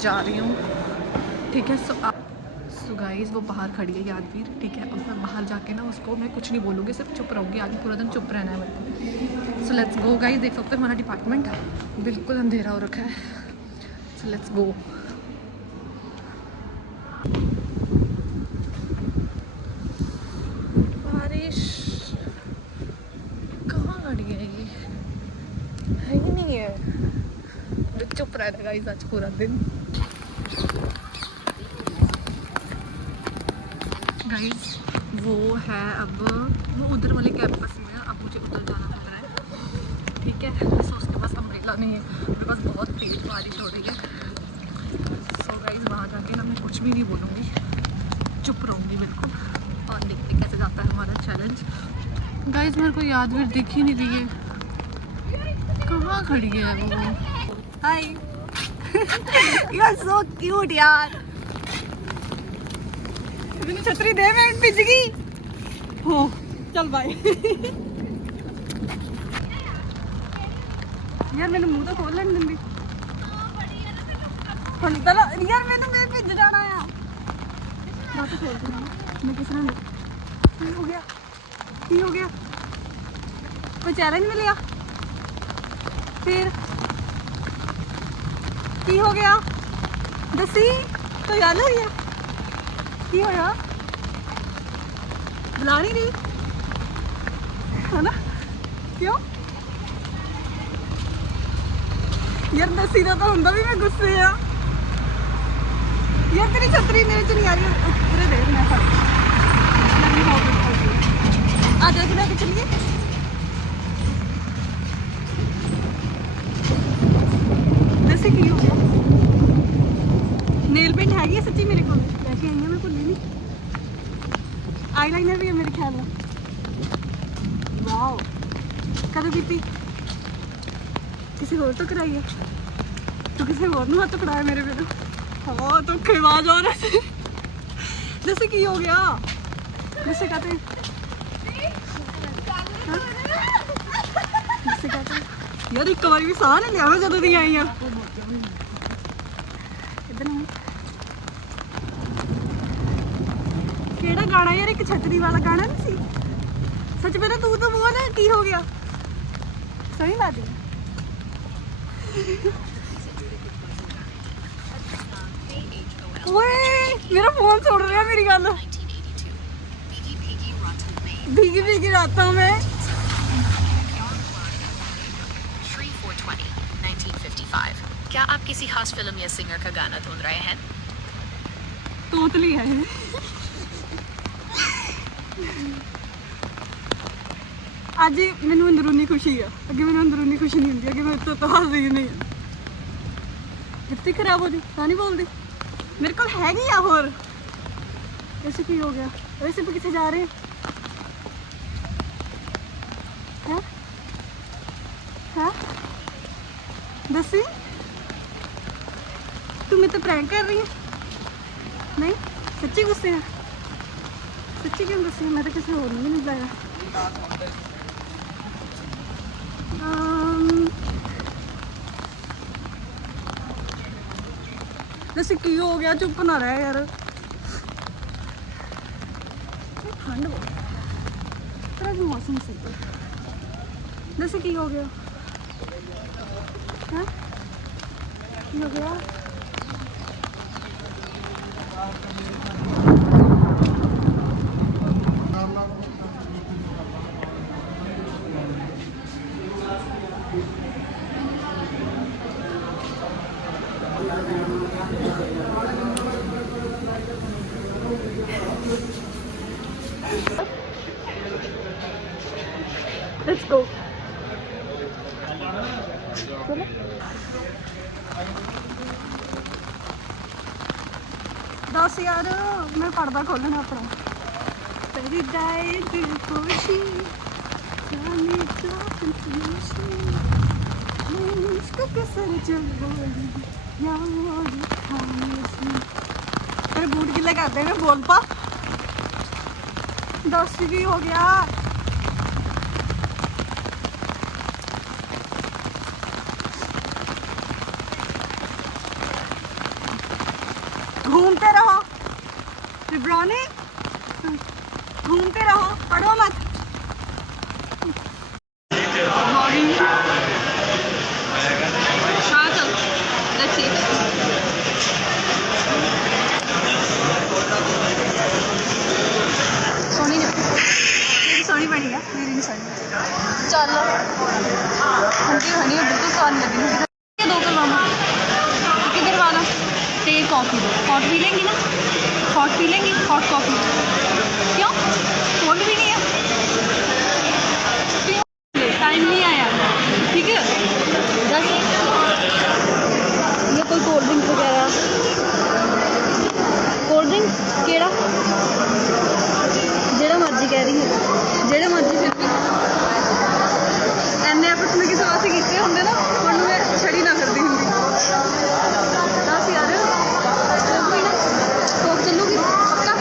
जा रही हूँ, ठीक है। सो गाइस वो बाहर खड़ी है यादवीर, ठीक है। अब मैं बाहर जाके ना उसको मैं कुछ नहीं बोलूँगी, सिर्फ चुप रहूँगी। आज पूरा दिन चुप रहना है मेरे को। So let's go guys. देख सकते हो हमारा डिपार्टमेंट बिल्कुल अंधेरा हो रखा है। So let's go. बारिश कहाँ खड़ी है, ये है ही नहीं है। तो चुप रहना गाइस आज पूरा दिन। गाइस वो है, अब वो उधर वाले कैंपस में है। अब मुझे उधर जाना पड़ रहा है, ठीक है। सो उसके पास अम्ब्रेला नहीं है, मेरे पास बहुत तेज बारिश हो रही है। सो गाइस वहाँ जाके ना मैं कुछ भी नहीं बोलूँगी, चुप रहूँगी बिल्कुल, और देखते कैसे जाता है हमारा चैलेंज। गाइस मेरे को यादवीर दिख ही नहीं रही है, कहाँ खड़ी है वो। Hi you are so cute यार। मैंने छतरी दे, मैं भिज गई। हो चल बाय। यार मैंने मुंह तो खोल लेने दिंदी। चलो यार मैंने मैं भिज जाना है। बात खोल दी मैं किस ने। की हो गया, की हो गया? कोई चैलेंज मिलिया फिर? की हो गया दसी? कोई गल हुई है? की होया? बुला नहीं रही है ना? क्यों यार? दसी का तो होंदा भी मैं गुस्से आ यार। तेरी छतरी मेरे च नहीं आ रही। पूरे देख मैं आ जा लेके चलिए। दसी की हो गया? नेल पेंट हैगी है सच्ची मेरे को, लेके आई मैं भुल्ली नहीं। आईलाइनर भी है मेरे ख्याल में। वाओ कदों की? किसी होर तो कराई है? तू किसी होर नूं हत्थ पकड़ाया मेरे पे? हाँ तो खिवाज हो रहा है। जैसे की हो गया? जैसे कहते यार एक बार भी साह नहीं लिया मैं जदों दी आई हाँ। केड़ा गाना यार? एक छतरी वाला गाना नहीं सी? सच में तू तो बोल की हो गया? सही बात है। ओए मेरा फोन छोड़ रहा है मेरी गल। भीगी भीगी रातों में। क्या आप किसी खास फिल्म या सिंगर का गाना ढूंढ रहे हैं? तोतली है। आज मैनू अंदरूनी खुशी है, अगे मैनू अंदरूनी खुशी नहीं होंगी, अगे मैं तो हसदी नहीं। कितनी खराब हो रही ता नहीं बोलती मेरे को हैगी आ होर। वैसे की हो गया? वैसे भी कितने जा रहे हैं? हाँ दसी तू मेरे तो प्रैंक कर रही है? नहीं सच्ची गुस्से है? सच्ची क्यों गुस्से है? मैं तो किसी और नहीं बुलाया। जैसे की हो गया? चुप ना रहा यार। ठंड बहुत मौसम सही। जैसे की हो गया? हाँ की हो गया? Let's go. चलो दस यार मैं पर्दा खोलना अपना। तेरी डाइट खुशी जाने का इसको कैसे चल बोली यार खाने। तेरे बूट गिले कर देंगे, बोल पा। 10 भी हो गया। घूमते रहो रिब्रोनी, घूमते रहो, पढ़ो मत। हाँ चल, let's see. सोनी नहीं, मेरी सोनी बनी है, मेरी नहीं सोनी। चल ठंडी हनी है, बिल्कुल स्वाद नहीं लगी। ये दो करवाना, किधर वाला ते कॉफ़ी दो। हॉट पी लेंगी ना, हॉट पी लेंगी, हॉट कॉफ़ी। क्यों कोल्ड भी नहीं है, टाइम नहीं आया, ठीक है। बस ये कोई कोल्ड ड्रिंक वगैरह, कोल्ड ड्रिंक केड़ा जेड़ा मर्जी कह रही है, जेड़ा मर्जी फिर भी एने एफर्ट्स में किसी वास्ते कीते होंगे ना, उन्होंने मैं छड़ी ना करती होंगी। दस यार कोई ना कोक चलूगी पक्का।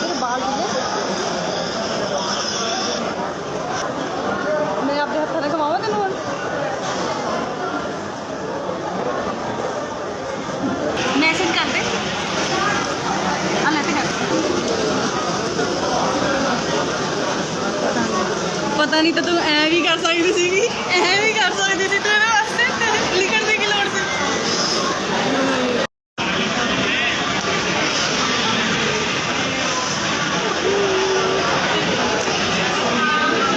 मेरे बाल धुले, मैं अपने हत्थों ने घुमावा तेन हम मैसेज कर दे पता नहीं तो तू ऐ भी कर सकती सी, ऐ भी कर सकती थी, तेरे वास्ते तेरे लिखण की लोड़ सी।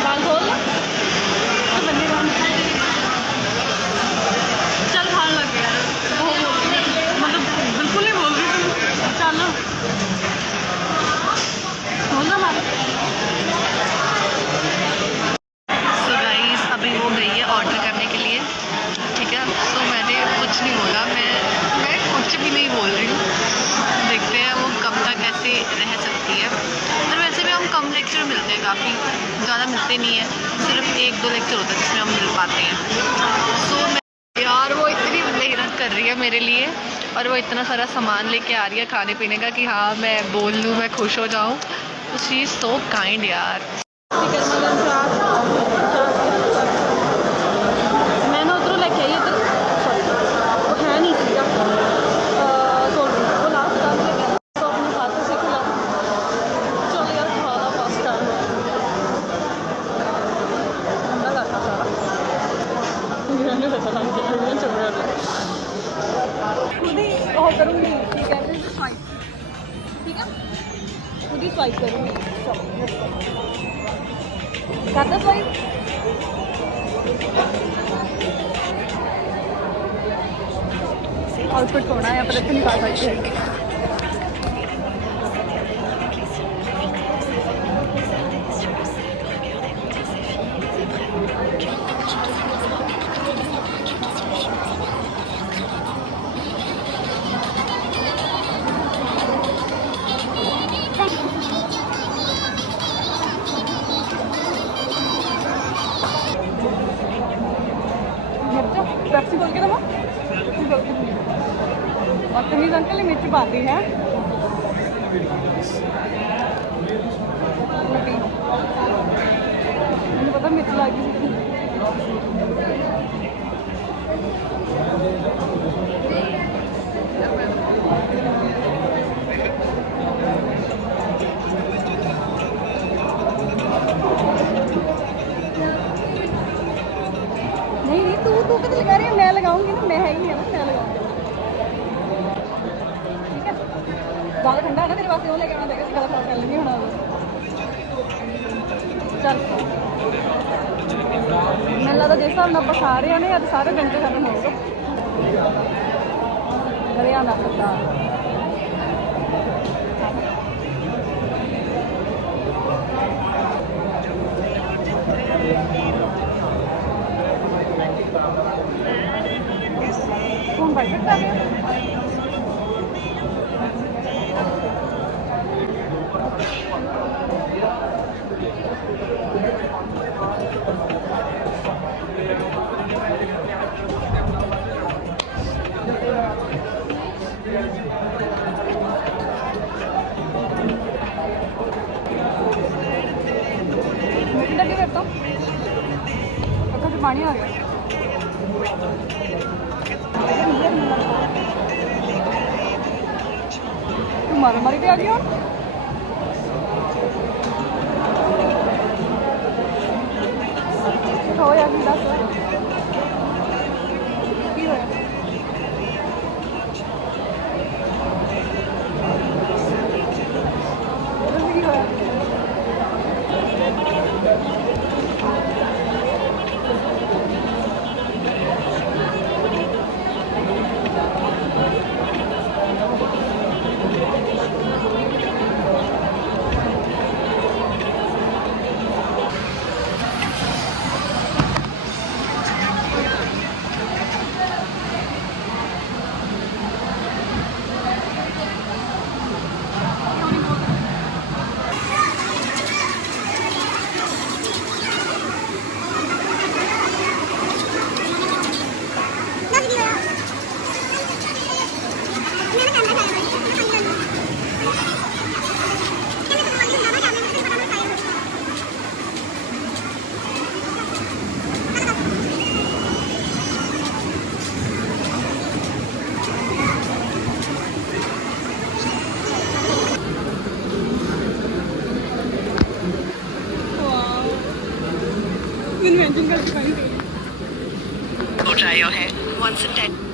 बाल खोल ला तो बंदे चल खान लग गया यार, मतलब बिल्कुल नहीं बोल रही तू। चल खोल ना मार। सो गाइस अभी वो गई है ऑर्डर करने के लिए, ठीक है। तो मैंने कुछ नहीं बोला, मैं कुछ भी नहीं बोल रही हूँ। देखते हैं वो कब तक ऐसे रह सकती है। और वैसे भी हम कम लेक्चर मिलते हैं, काफ़ी ज़्यादा मिलते नहीं है, सिर्फ 1-2 लेक्चर होता है जिसमें हम मिल पाते हैं। सो मैं यार वो इतनी मेहनत कर रही है मेरे लिए, और वो इतना सारा सामान लेके आ रही है खाने पीने का कि हाँ मैं बोल लूँ, मैं खुश हो जाऊँ। तो शी इज़ सो काइंड यार। मैं ना उधरों लेके आई इधर, वो है नहीं सीधा कोल्ड ड्रिंक, वो लास्ट टाइम लेके आया तो अपने हाथों से खिला। चल यार खा ला पास्ता, ठंडा करता सारा मैंने पता लग गया मैं चल रहा था खुद ही वो करूँगी, ठीक है स्वाइप, ठीक है खुद ही स्वाइप करूँगी। करता स्वाइप आउटफिट होना है पर इतनी बात आई है। पेप्सी बोल के दमा बदतमीज अंकल ही मिर्च पाती है। मुझे पता मिर्च लगी नहीं तू कितने लगा रही है, मैं लगाऊंगी ना, मैं है ही है ना, मैं लगाऊंगी। ठीक है ज़्यादा ठंडा है ना तेरे वास्ते, वो लेके आना देगा, गला खराब कर लेंगे होना। चल मैंने लगता जिस हिसाब ਨਾਲ ਆਪਾਂ ਖਾ ਰਹੇ ਨੇ ਅੱਜ ਸਾਰੇ ਦਿਨ 'ਚ ਖਤਮ ਹੋਊਗਾ। ਗਲਿਆਂ ਦਾ ਪਤਾ कौन बैठ सकता है। लगे करता हूँ पानी आ गया। ਮਾਰ ਮਾਰੀ ਤੇ ਆ ਗਿਆ ਹੋਇਆ ਕੀ ਦੱਸ ਕੀ ਹੋਇਆ ਕੀ ਹੋਇਆ इन्वेंशन का डिपेंड हो रहा है 1 से 10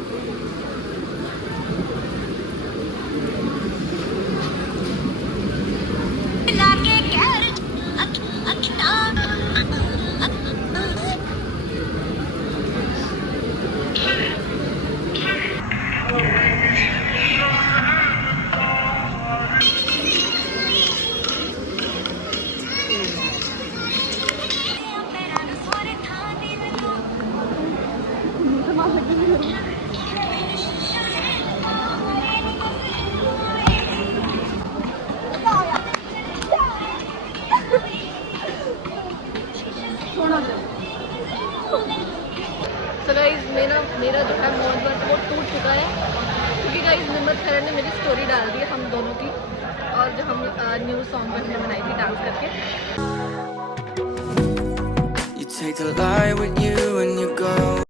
So guys, मेरा जो है मॉल वर्क वो टूट चुका है क्योंकि गाइस निम्रत खैर ने मेरी स्टोरी डाल दी है हम दोनों की और जो हम न्यू सॉन्ग पर हमने बनाई थी डांस करके You take the light with you and you go